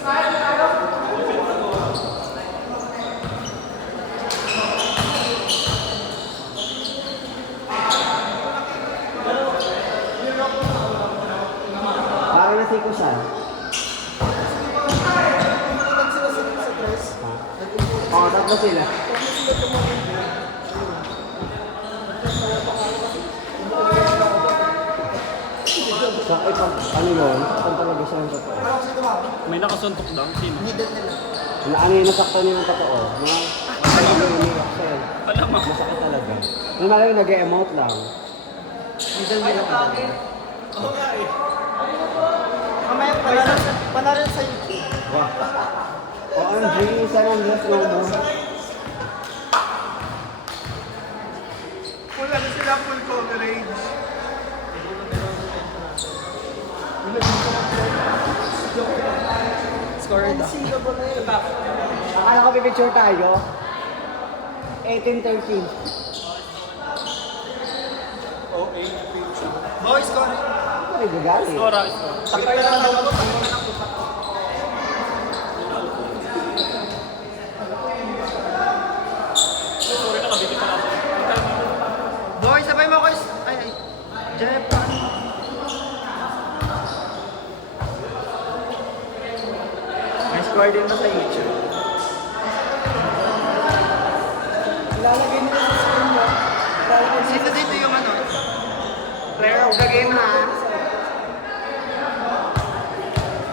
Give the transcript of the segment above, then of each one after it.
Bakit nasiko siya? Oo, tatlo sila. Sa ipag, ano yun? Saan talaga siya yung totoo? May nakasuntok daw. Sino? Ano yung nasakto niya yung totoo? Mga alam mo yung umiyak siya eh. Alam mo. Masakit talaga. Ano malam yung nag-e-emote lang. Oo nga eh. Mamaya panarin sa YouTube. Wow. OMG, San Andres no mo. Full ano sila, full coverage. Score daw. Akala ko pipicture tayo. 18-13. Boys, score. Ay, gagali. Stora. Sakay na lang ako. Sorry na, kabiti pa natin. Boys, sabay mo ako. Ay. Jeff. May score din ba sa YouTube? Ilalagay nila sa screen mo. Sino dito yung ano? Player of the game ha?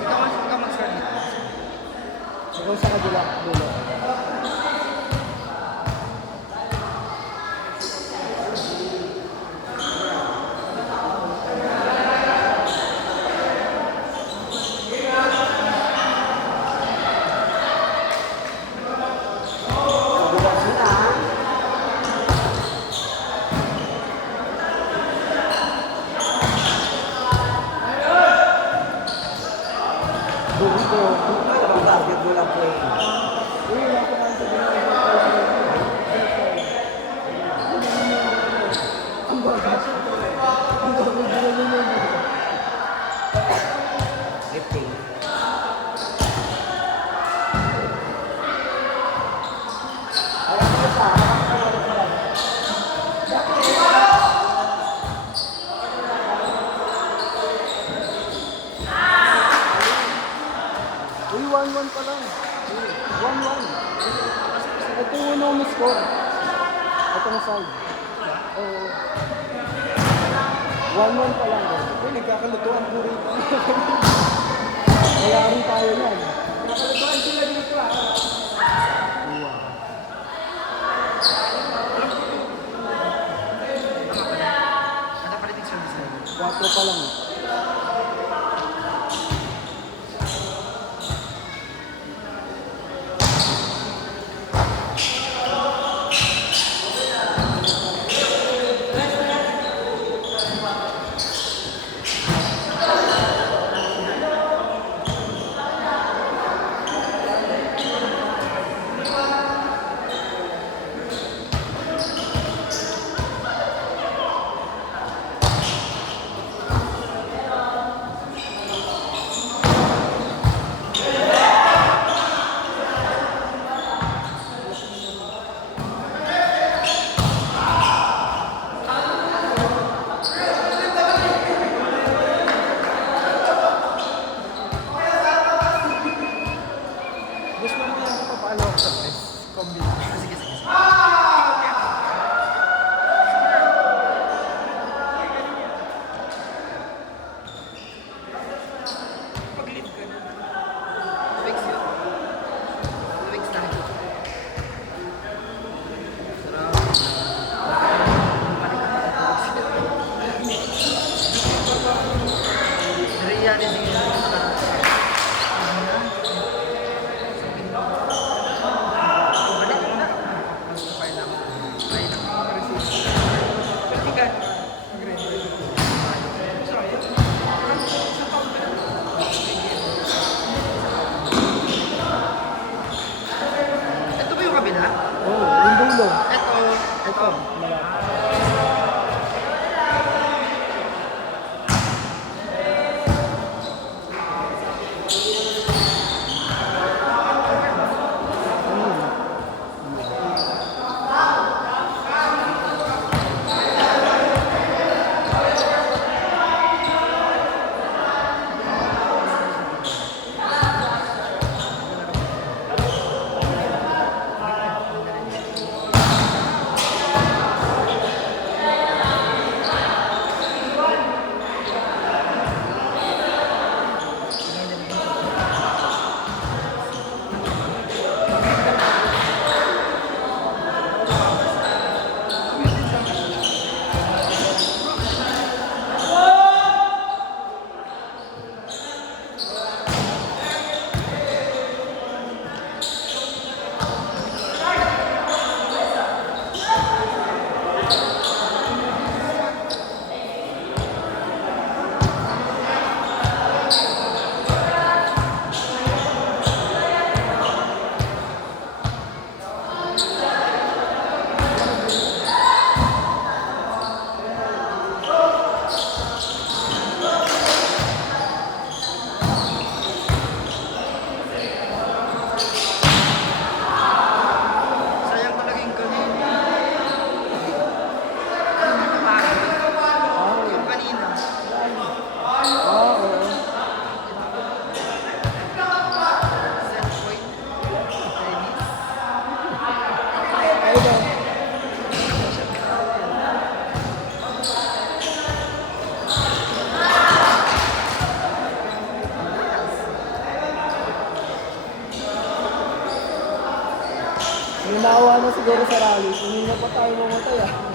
Ikaw mag-score dito. Ikaw sa kabila, dulo. Basketball ang play. Lifting. Uy, 1-1 pa lang. 1-1. Ito yung una mo score. Ito na side. Oo. 1-1 pa lang. Uy, nagkakalutuan po rin. Kaya rin tayo yan. Nagkakalutuan sila dito ah. Wow. Ada prediction sa 4 pa lang. Ginawa na siguro sa rally. Hindi na pa tayo mamatay ah.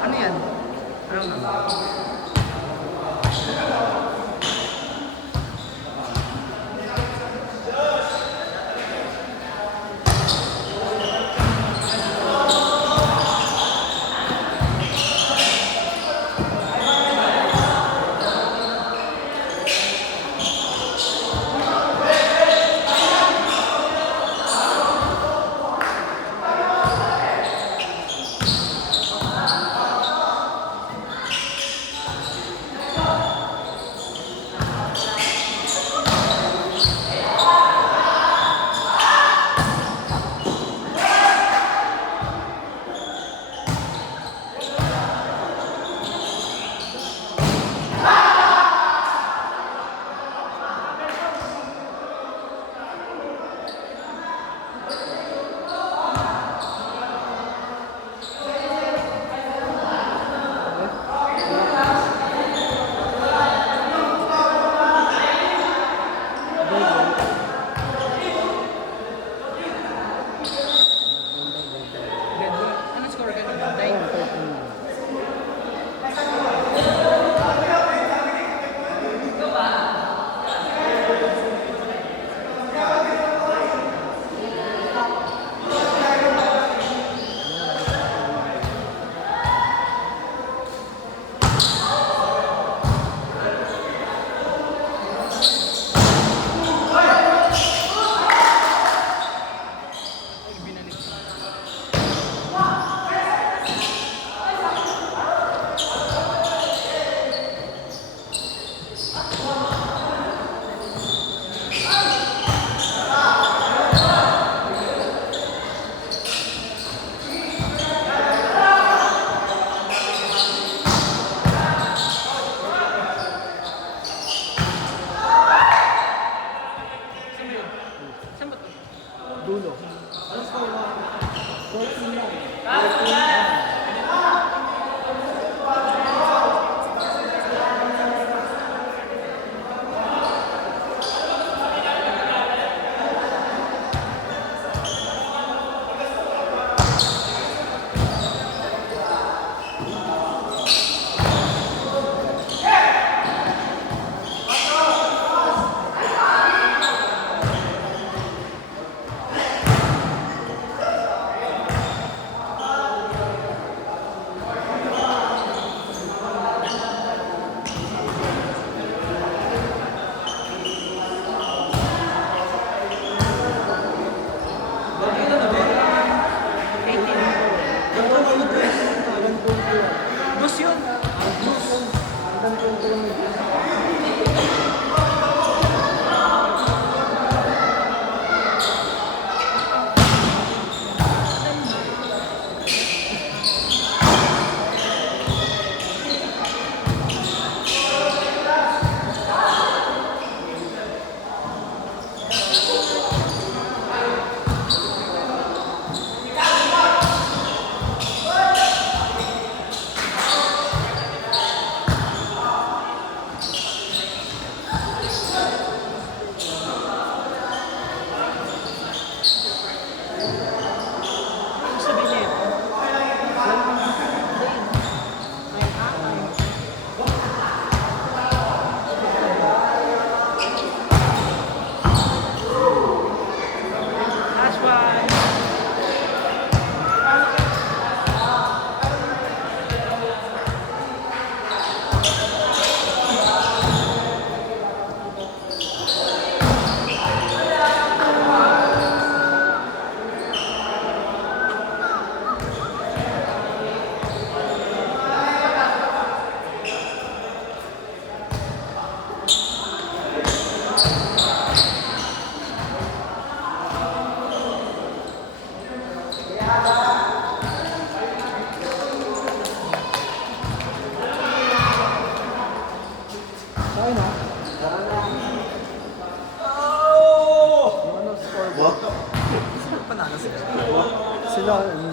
Ano yan? Ano?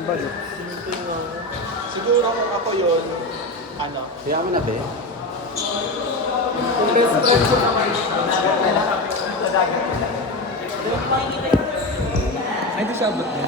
budget. Siguro kung ako yun, ano? Kaya mo na, be? Kung best friend ko naman, Ay, di siya abot niya.